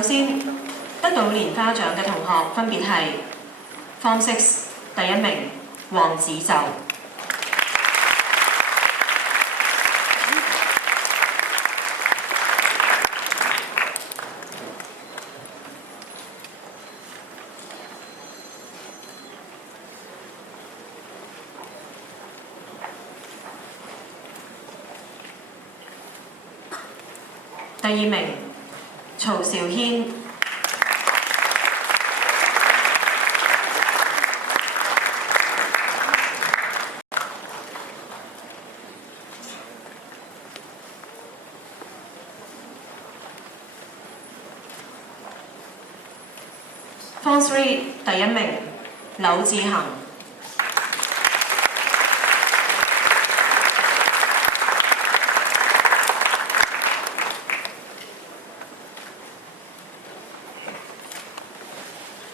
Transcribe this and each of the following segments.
首先得到蓮花獎嘅同學分別係 Form 6第1名黃子就。第2名曹兆軒。Form 3第1名柳志恒。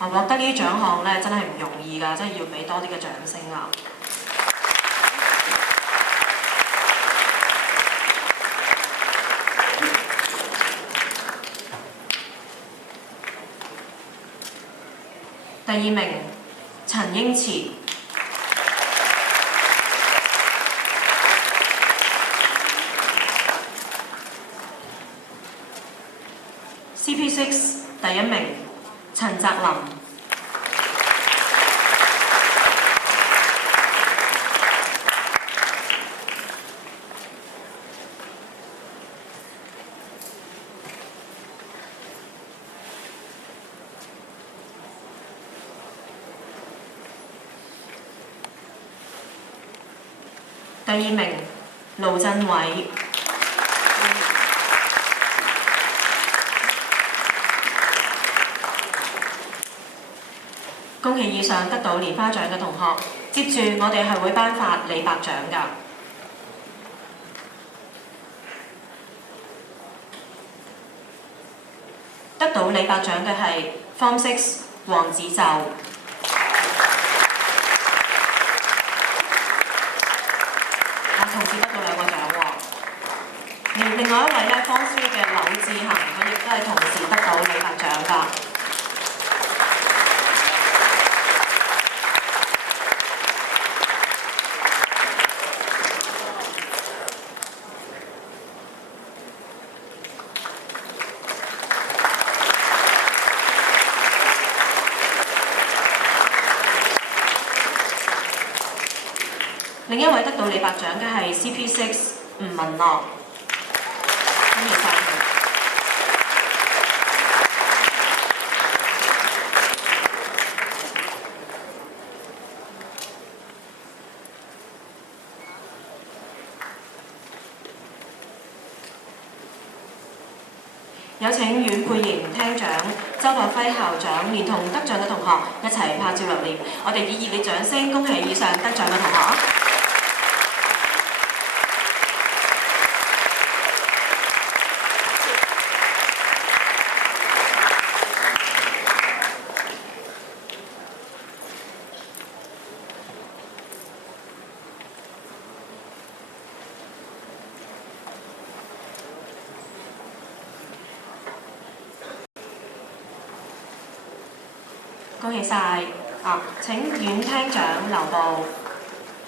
獲得呢啲獎項咧，真係唔容易㗎，真係要俾多啲嘅掌聲啊！第2名陳英慈。CP6 第1名陳澤林。第2名盧振偉。恭喜以上得到蓮花獎嘅同學。接住我哋係會頒發李白獎㗎。得到李白獎嘅係 Form 6黃子就。同時得到2個獎喎。另外一位咧，Form 3嘅柳志恒，佢亦都係同時得到李白獎㗎。另一位得到李白獎嘅係 CP6 吳文樂，恭喜晒佢！有請阮佩瑩廳長、周國輝校長，連同得獎嘅同學一齊拍照留念。我哋以熱烈掌聲恭喜以上得獎嘅同學。恭喜晒！請阮廳長留步。